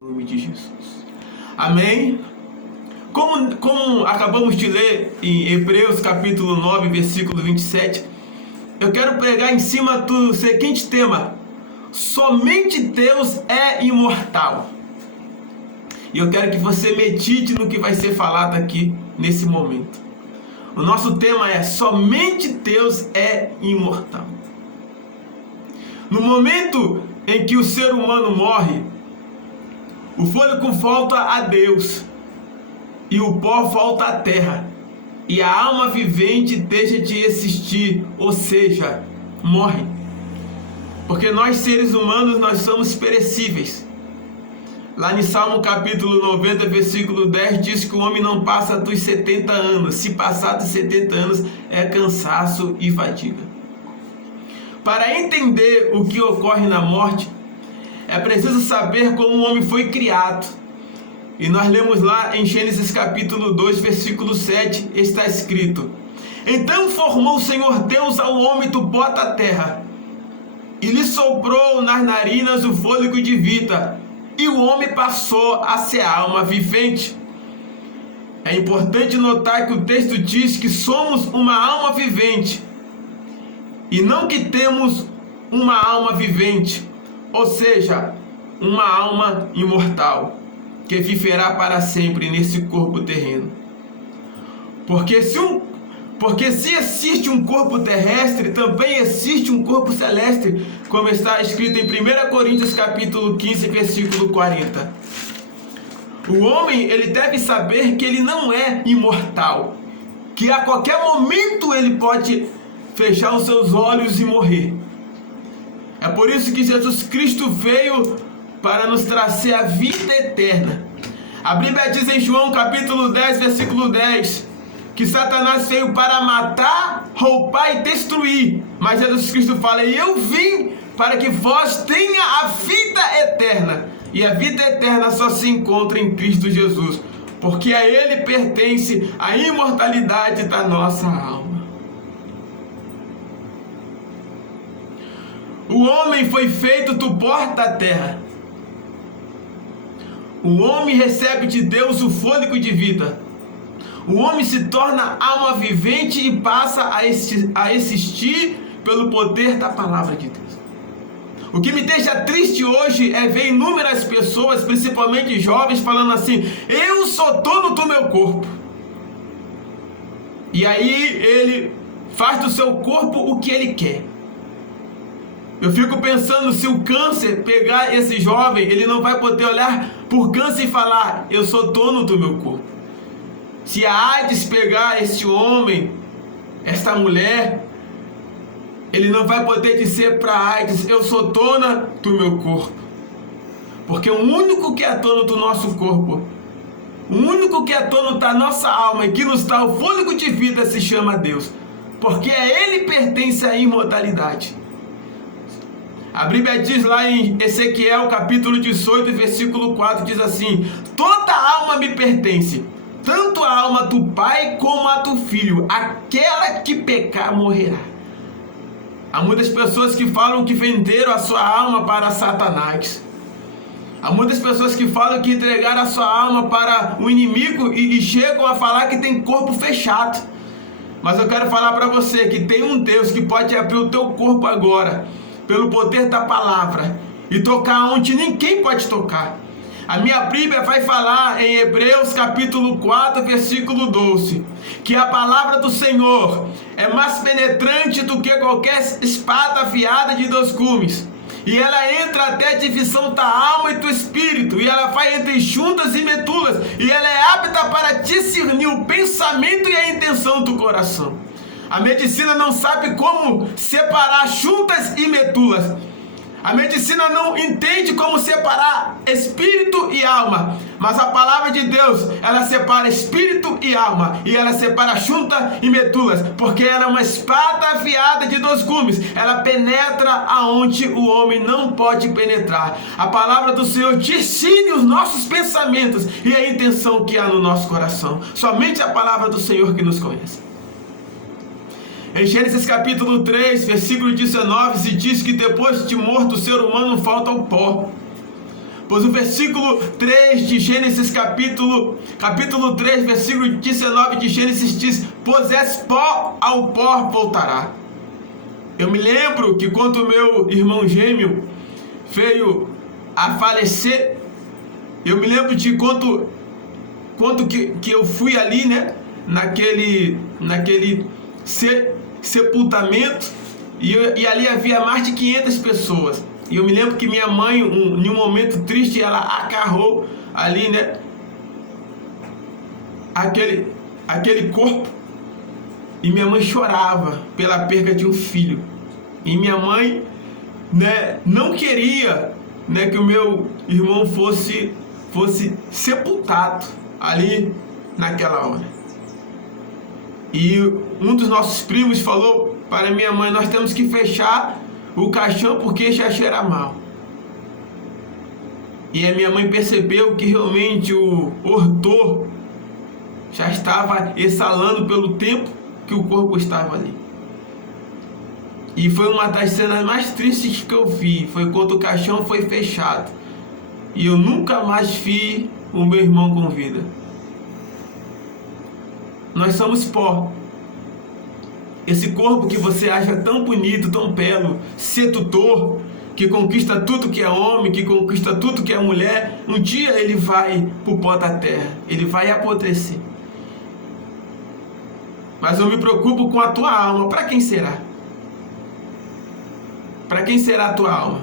Em nome de Jesus. Amém? Como acabamos de ler em Hebreus capítulo 9, versículo 27, eu quero pregar em cima do seguinte tema: somente Deus é imortal. E eu quero que você medite no que vai ser falado aqui nesse momento. O nosso tema é: somente Deus é imortal. No momento em que o ser humano morre, o fôlego volta a Deus, e o pó volta à terra, e a alma vivente deixa de existir, ou seja, morre. Porque nós seres humanos, nós somos perecíveis. Lá em Salmo capítulo 90, versículo 10, diz que o homem não passa dos 70 anos. Se passar dos 70 anos, é cansaço e fadiga. Para entender o que ocorre na morte, é preciso saber como o homem foi criado. E nós lemos lá em Gênesis capítulo 2, versículo 7, está escrito: então formou o Senhor Deus ao homem do pó da terra, e lhe soprou nas narinas o fôlego de vida, e o homem passou a ser alma vivente. É importante notar que o texto diz que somos uma alma vivente, e não que temos uma alma vivente, ou seja, uma alma imortal, que viverá para sempre nesse corpo terreno. Porque se existe um corpo terrestre, também existe um corpo celeste, como está escrito em 1 Coríntios capítulo 15, versículo 40. O homem, ele deve saber que ele não é imortal, que a qualquer momento ele pode fechar os seus olhos e morrer. É por isso que Jesus Cristo veio para nos trazer a vida eterna. A Bíblia diz em João capítulo 10, versículo 10, que Satanás veio para matar, roubar e destruir. Mas Jesus Cristo fala: e eu vim para que vós tenha a vida eterna. E a vida eterna só se encontra em Cristo Jesus, porque a Ele pertence a imortalidade da nossa alma. O homem foi feito do pó da terra. O homem recebe de Deus o fôlego de vida. O homem se torna alma vivente e passa a existir pelo poder da palavra de Deus. O que me deixa triste hoje é ver inúmeras pessoas, principalmente jovens, falando assim: eu sou dono do meu corpo. E aí ele faz do seu corpo o que ele quer. Eu fico pensando, se o câncer pegar esse jovem, ele não vai poder olhar por câncer e falar: eu sou dono do meu corpo. Se a AIDS pegar esse homem, esta mulher, ele não vai poder dizer para a AIDS: eu sou dona do meu corpo. Porque o único que é dono do nosso corpo, o único que é dono da nossa alma e que nos dá o fôlego de vida se chama Deus. Porque a Ele pertence a imortalidade. A Bíblia diz lá em Ezequiel capítulo 18, versículo 4, diz assim: toda alma me pertence, tanto a alma do pai como a do filho, aquela que pecar morrerá. Há muitas pessoas que falam que venderam a sua alma para Satanás. Há muitas pessoas que falam que entregaram a sua alma para o inimigo e chegam a falar que tem corpo fechado. Mas eu quero falar para você que tem um Deus que pode abrir o teu corpo agora, pelo poder da palavra, e tocar onde ninguém pode tocar. A minha Bíblia vai falar em Hebreus capítulo 4, versículo 12, que a palavra do Senhor é mais penetrante do que qualquer espada afiada de 2 gumes, e ela entra até a divisão da alma e do espírito, e ela vai entre juntas e medulas, e ela é apta para discernir o pensamento e a intenção do coração. A medicina não sabe como separar juntas e medulas. A medicina não entende como separar espírito e alma. Mas a palavra de Deus, ela separa espírito e alma. E ela separa junta e medulas. Porque ela é uma espada afiada de 2 gumes. Ela penetra aonde o homem não pode penetrar. A palavra do Senhor discerne os nossos pensamentos e a intenção que há no nosso coração. Somente a palavra do Senhor que nos conhece. Em Gênesis capítulo 3, versículo 19, se diz que depois de morto o ser humano volta ao pó. Pois o versículo 3 de Gênesis, capítulo 3, versículo 19 de Gênesis diz: pois és pó, ao pó voltará. Eu me lembro que quando o meu irmão gêmeo veio a falecer, eu me lembro de quanto que eu fui ali, né, naquele sepultamento, e ali havia mais de 500 pessoas. E eu me lembro que minha mãe, em um momento triste, ela agarrou ali, né, aquele corpo, e minha mãe chorava pela perda de um filho. E minha mãe, né, não queria, né, que o meu irmão fosse sepultado ali naquela hora. E um dos nossos primos falou para minha mãe: nós temos que fechar o caixão porque já cheira mal. E a minha mãe percebeu que realmente o odor já estava exalando pelo tempo que o corpo estava ali. E foi uma das cenas mais tristes que eu vi, foi quando o caixão foi fechado. E eu nunca mais vi o meu irmão com vida. Nós somos pó. Esse corpo que você acha tão bonito, tão belo, sedutor, que conquista tudo que é homem, que conquista tudo que é mulher, um dia ele vai para o pó da terra, ele vai apodrecer. Mas eu me preocupo com a tua alma. Para quem será? Para quem será a tua alma?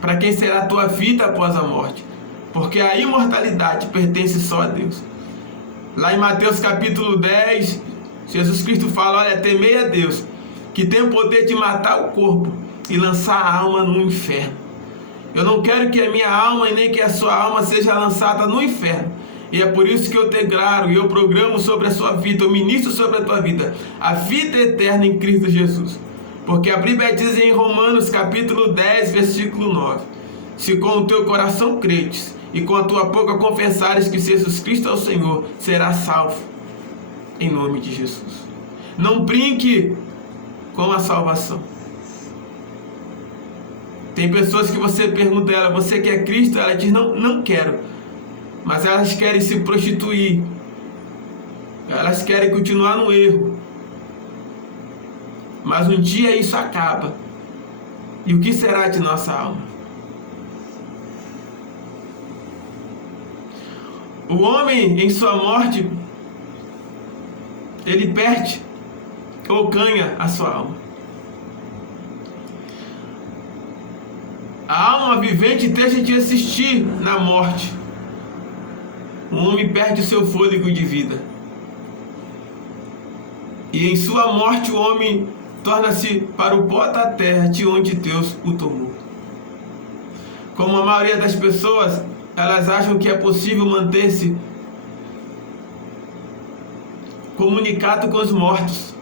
Para quem será a tua vida após a morte? Porque a imortalidade pertence só a Deus. Lá em Mateus capítulo 10, Jesus Cristo fala: olha, temei a Deus, que tem o poder de matar o corpo e lançar a alma no inferno. Eu não quero que a minha alma e nem que a sua alma seja lançada no inferno. E é por isso que eu declaro e eu programo sobre a sua vida, eu ministro sobre a tua vida, a vida eterna em Cristo Jesus. Porque a Bíblia diz em Romanos capítulo 10, versículo 9: se com o teu coração credes e com a tua boca confessares que Jesus Cristo é o Senhor, serás salvo, em nome de Jesus. Não brinque com a salvação. Tem pessoas que você pergunta a ela: você quer Cristo? Ela diz: não quero. Mas elas querem se prostituir, elas querem continuar no erro. Mas um dia isso acaba. E o que será de nossa alma? O homem, em sua morte, ele perde ou ganha a sua alma. A alma vivente deixa de existir na morte. O homem perde o seu fôlego de vida. E em sua morte o homem torna-se para o pó da terra, de onde Deus o tomou. Como a maioria das pessoas, elas acham que é possível manter-se comunicado com os mortos.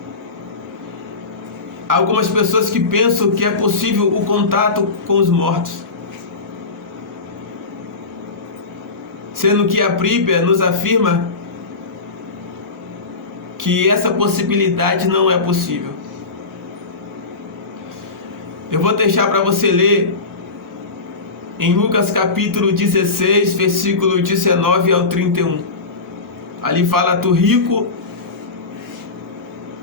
Há algumas pessoas que pensam que é possível o contato com os mortos, sendo que a Bíblia nos afirma que essa possibilidade não é possível. Eu vou deixar para você ler em Lucas capítulo 16, versículo 19 ao 31. Ali fala do rico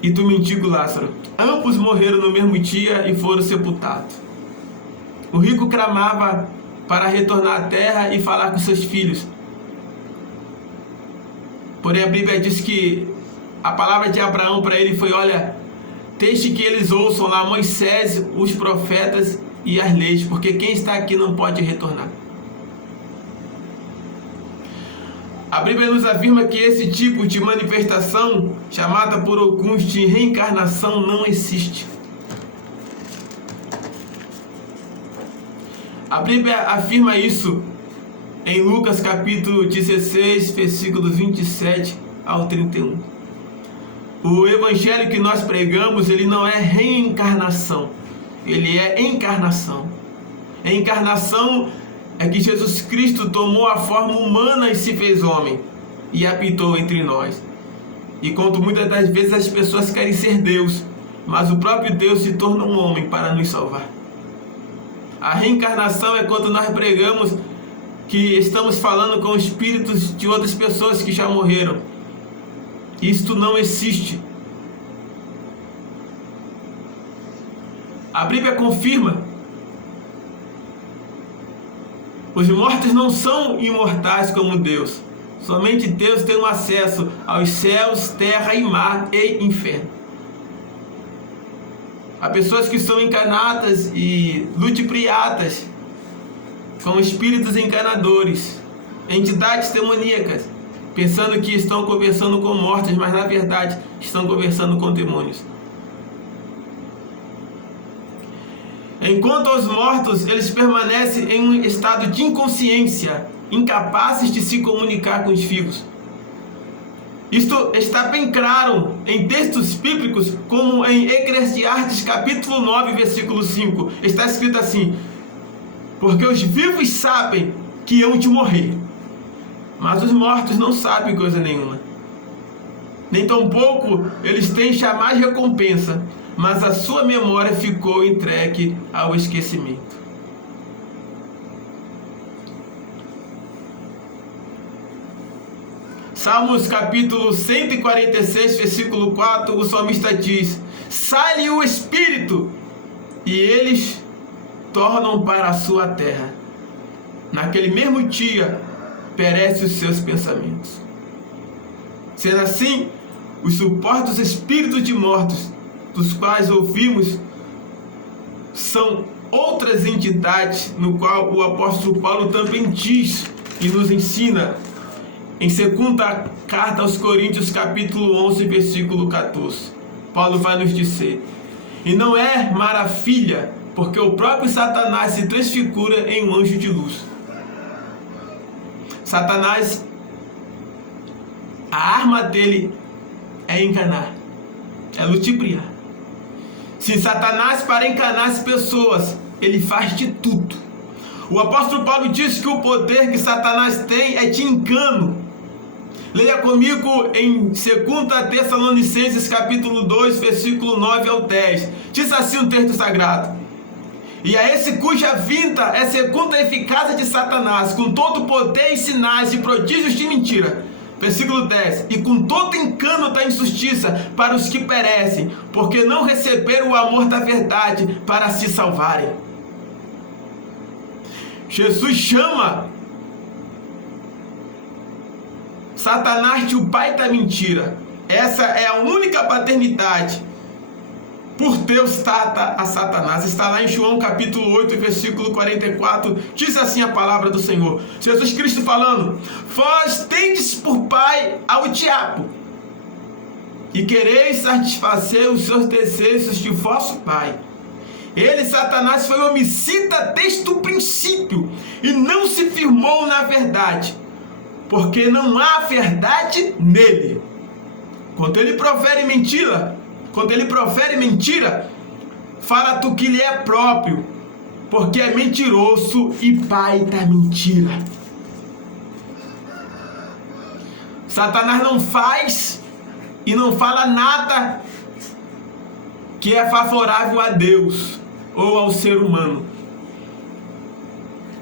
e do mendigo Lázaro. Ambos morreram no mesmo dia e foram sepultados. O rico clamava para retornar à terra e falar com seus filhos. Porém a Bíblia diz que a palavra de Abraão para ele foi: olha, deixe que eles ouçam lá Moisés, os profetas e as leis, porque quem está aqui não pode retornar. A Bíblia nos afirma que esse tipo de manifestação, chamada por alguns de reencarnação, não existe. A Bíblia afirma isso em Lucas capítulo 16, versículos 27 ao 31. O evangelho que nós pregamos, ele não é reencarnação, ele é encarnação. A encarnação é que Jesus Cristo tomou a forma humana e se fez homem e habitou entre nós. E quando muitas das vezes as pessoas querem ser Deus, mas o próprio Deus se torna um homem para nos salvar. A reencarnação é quando nós pregamos que estamos falando com espíritos de outras pessoas que já morreram. Isto não existe. A Bíblia confirma: os mortos não são imortais como Deus. Somente Deus tem um acesso aos céus, terra e mar e inferno. Há pessoas que são encarnadas e ludibriadas com espíritos enganadores, entidades demoníacas, pensando que estão conversando com mortos, mas na verdade estão conversando com demônios. Enquanto os mortos, eles permanecem em um estado de inconsciência, incapazes de se comunicar com os vivos. Isto está bem claro em textos bíblicos, como em Eclesiastes capítulo 9, versículo 5. Está escrito assim: porque os vivos sabem que hão de morrer, mas os mortos não sabem coisa nenhuma. Nem tampouco eles têm jamais recompensa, mas a sua memória ficou entregue ao esquecimento. Salmos capítulo 146, versículo 4, o salmista diz: sai-lhe o espírito, e eles tornam para a sua terra. Naquele mesmo dia, perecem os seus pensamentos. Sendo assim, os supostos espíritos de mortos, dos quais ouvimos, são outras entidades, no qual o apóstolo Paulo também diz e nos ensina em 2ª carta aos Coríntios, capítulo 11, versículo 14. Paulo vai nos dizer: e não é maravilha, porque o próprio Satanás se transfigura em um anjo de luz. Satanás, a arma dele é enganar, é ludibriar. Se Satanás, para enganar as pessoas, ele faz de tudo. O apóstolo Paulo diz que o poder que Satanás tem é de engano. Leia comigo em 2 Tessalonicenses capítulo 2, versículo 9 ao 10. Diz assim o texto sagrado: e a esse cuja vinda é segundo a eficácia de Satanás, com todo o poder e sinais e prodígios de mentira. Versículo 10. E com todo engano da injustiça para os que perecem, porque não receberam o amor da verdade para se salvarem. Jesus chama Satanás de o pai da mentira. Essa é a única paternidade por Deus dada a Satanás. Está lá em João capítulo 8, versículo 44. Diz assim a palavra do Senhor. Jesus Cristo falando: vós tendes por pai ao diabo, e quereis satisfazer os seus desejos de vosso pai. Ele, Satanás, foi homicida desde o princípio, e não se firmou na verdade, porque não há verdade nele. Quando ele profere mentira, fala do que lhe é próprio, porque é mentiroso e pai da mentira. Satanás não faz e não fala nada que é favorável a Deus ou ao ser humano,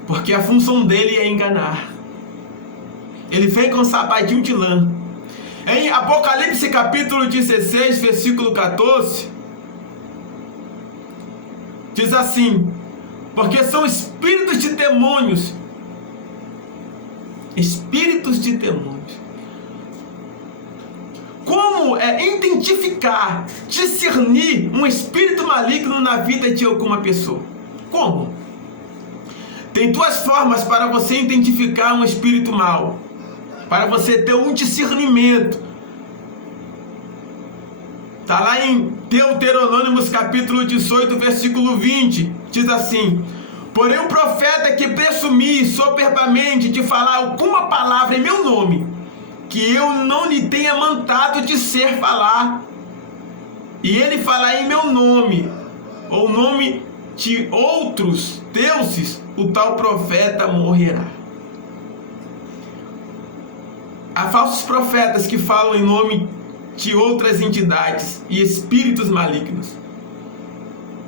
porque a função dele é enganar. Ele vem com sapatinho de lã. Em Apocalipse capítulo 16, versículo 14, diz assim: porque são espíritos de demônios. Espíritos de demônios. Como é identificar, discernir um espírito maligno na vida de alguma pessoa? Como? Tem duas formas para você identificar um espírito mau, para você ter um discernimento. Está lá em Deuteronômio capítulo 18, versículo 20. Diz assim: porém o profeta que presumir soberbamente de falar alguma palavra em meu nome, que eu não lhe tenha mandado dizer falar, e ele falar em meu nome, ou nome de outros deuses, o tal profeta morrerá. Há falsos profetas que falam em nome de outras entidades e espíritos malignos.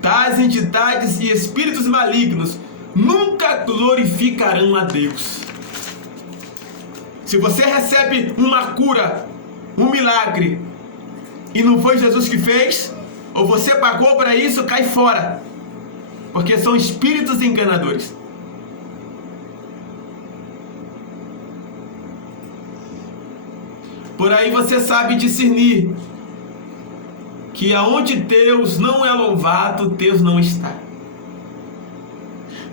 Tais entidades e espíritos malignos nunca glorificarão a Deus. Se você recebe uma cura, um milagre, e não foi Jesus que fez, ou você pagou para isso, cai fora. Porque são espíritos enganadores. Por aí você sabe discernir que aonde Deus não é louvado, Deus não está.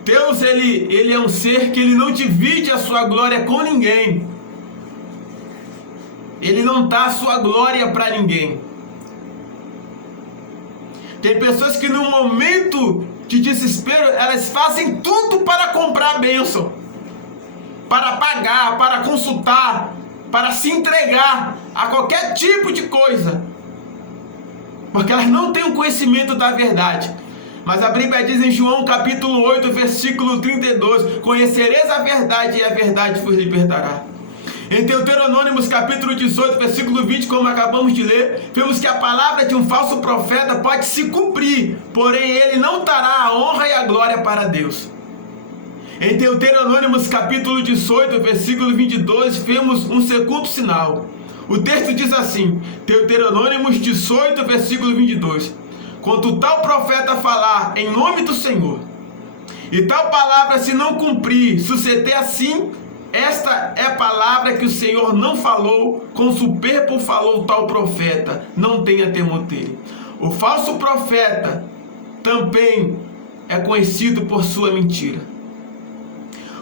Deus, ele é um ser que ele não divide a sua glória com ninguém. Ele não dá a sua glória para ninguém. Tem pessoas que no momento de desespero, elas fazem tudo para comprar a bênção, para pagar, para consultar, para se entregar a qualquer tipo de coisa, porque elas não têm o conhecimento da verdade. Mas a Bíblia diz em João capítulo 8, versículo 32, conhecereis a verdade e a verdade vos libertará. Em Deuteronômio capítulo 18, versículo 20, como acabamos de ler, vemos que a palavra de um falso profeta pode se cumprir, porém ele não dará a honra e a glória para Deus. Em Deuteronômio capítulo 18, versículo 22, vemos um segundo sinal. O texto diz assim, Deuteronômio 18, versículo 22, quando tal profeta falar em nome do Senhor, e tal palavra se não cumprir, suceder assim, esta é a palavra que o Senhor não falou, com soberbo falou tal profeta, não tenha temor dele. O falso profeta também é conhecido por sua mentira.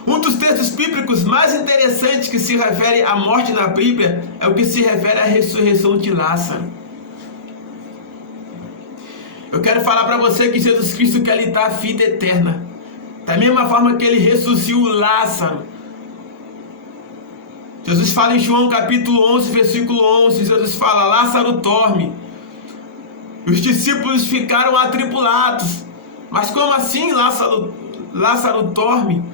Um dos textos bíblicos mais interessantes que se refere à morte na Bíblia é o que se refere à ressurreição de Lázaro. Eu quero falar para você que Jesus Cristo quer lhe dar a vida eterna. Da mesma forma que ele ressuscitou Lázaro. Jesus fala em João capítulo 11, versículo 11, Jesus fala, Lázaro dorme. Os discípulos ficaram atribulados. Mas como assim Lázaro dorme?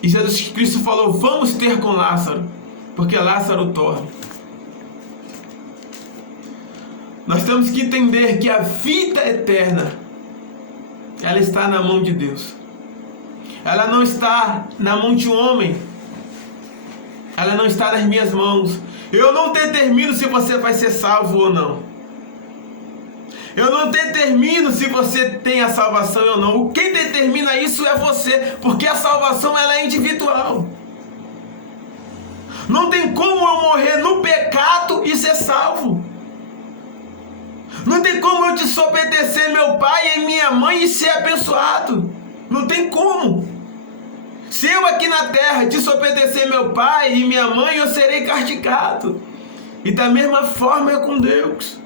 E Jesus Cristo falou, vamos ter com Lázaro, porque Lázaro dorme. Nós temos que entender que a vida eterna, ela está na mão de Deus. Ela não está na mão de um homem. Ela não está nas minhas mãos. Eu não determino se você vai ser salvo ou não. Eu não determino se você tem a salvação ou não. Quem determina isso é você, porque a salvação ela é individual. Não tem como eu morrer no pecado e ser salvo. Não tem como eu desobedecer meu pai e minha mãe e ser abençoado. Não tem como. Se eu aqui na terra desobedecer meu pai e minha mãe, eu serei castigado. E da mesma forma é com Deus.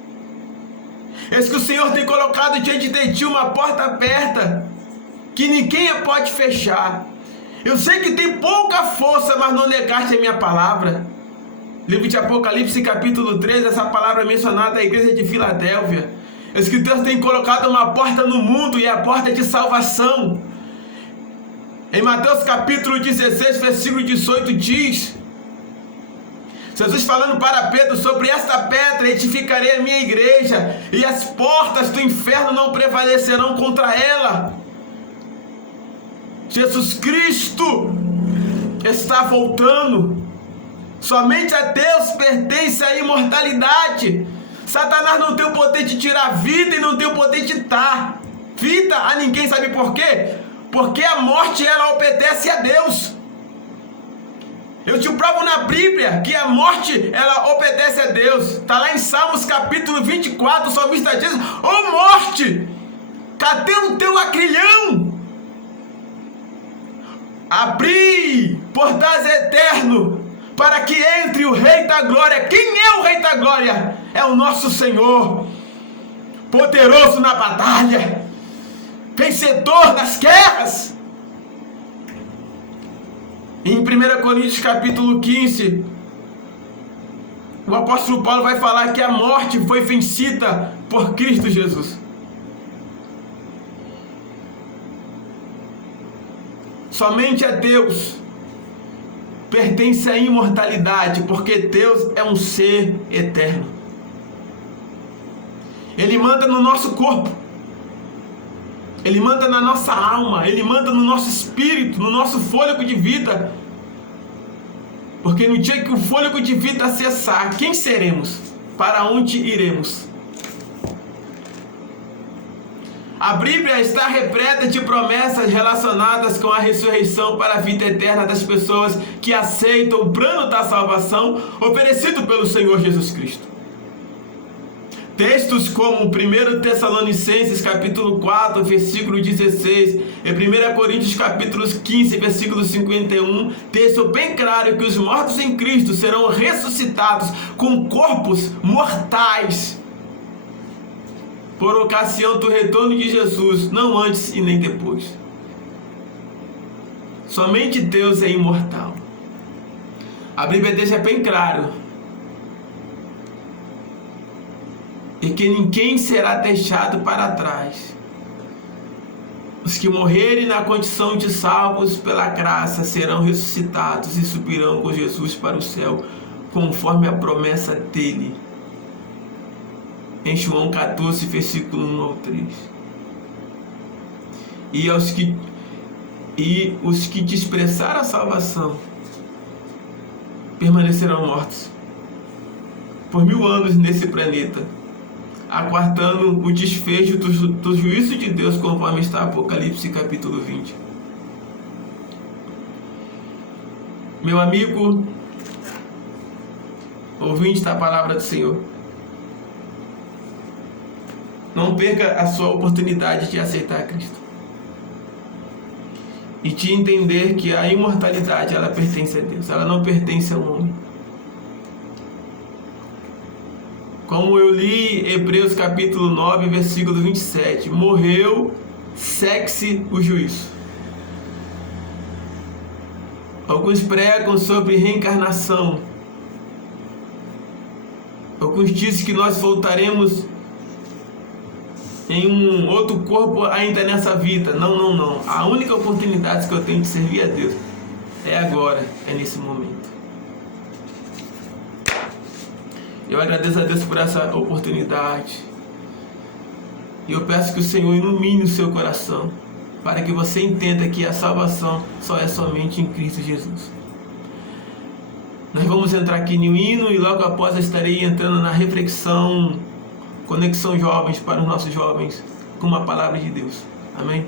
Eis que o Senhor tem colocado diante de ti uma porta aberta, que ninguém a pode fechar. Eu sei que tem pouca força, mas não negaste a minha palavra. Livro de Apocalipse capítulo 13, essa palavra é mencionada à igreja de Filadélfia. Eis que Deus tem colocado uma porta no mundo, e a porta de salvação. Em Mateus capítulo 16, versículo 18 diz, Jesus falando para Pedro, sobre esta pedra edificarei a minha igreja, e as portas do inferno não prevalecerão contra ela. Jesus Cristo está voltando. Somente a Deus pertence a imortalidade. Satanás não tem o poder de tirar vida e não tem o poder de dar vida a ninguém. Sabe por quê? Porque a morte ela obedece a Deus. Eu te provo na Bíblia que a morte ela obedece a Deus. Está lá em Salmos capítulo 24, o salmista diz, ô morte, cadê o teu agrilhão? Abri portais eternos para que entre o Rei da Glória. Quem é o Rei da Glória? É o nosso Senhor, poderoso na batalha, vencedor das guerras. Em 1 Coríntios capítulo 15, o apóstolo Paulo vai falar que a morte foi vencida por Cristo Jesus. Somente a Deus pertence a imortalidade, porque Deus é um ser eterno. Ele manda no nosso corpo. Ele manda na nossa alma, Ele manda no nosso espírito, no nosso fôlego de vida. Porque no dia que o fôlego de vida cessar, quem seremos? Para onde iremos? A Bíblia está repleta de promessas relacionadas com a ressurreição para a vida eterna das pessoas que aceitam o plano da salvação oferecido pelo Senhor Jesus Cristo. Textos como 1 Tessalonicenses capítulo 4, versículo 16 e 1 Coríntios capítulo 15, versículo 51, texto bem claro que os mortos em Cristo serão ressuscitados com corpos mortais por ocasião do retorno de Jesus, não antes e nem depois. Somente Deus é imortal. A Bíblia deixa bem claro e que ninguém será deixado para trás. Os que morrerem na condição de salvos pela graça serão ressuscitados e subirão com Jesus para o céu, conforme a promessa dele. Em João 14, versículo 1 ao 3. E os que desprezarem a salvação permanecerão mortos por 1000 anos nesse planeta, aguardando o desfecho do juízo de Deus, conforme está Apocalipse capítulo 20. Meu amigo, ouvinte da palavra do Senhor, não perca a sua oportunidade de aceitar Cristo e de entender que a imortalidade, ela pertence a Deus, ela não pertence ao homem. Como eu li Hebreus capítulo 9, versículo 27, morreu, segue-se o juízo. Alguns pregam sobre reencarnação. Alguns dizem que nós voltaremos em um outro corpo ainda nessa vida. Não. A única oportunidade que eu tenho de servir a Deus é agora, é nesse momento. Eu agradeço a Deus por essa oportunidade. E eu peço que o Senhor ilumine o seu coração, para que você entenda que a salvação só é somente em Cristo Jesus. Nós vamos entrar aqui no hino e logo após eu estarei entrando na reflexão, Conexão Jovens, para os nossos jovens, com uma palavra de Deus. Amém?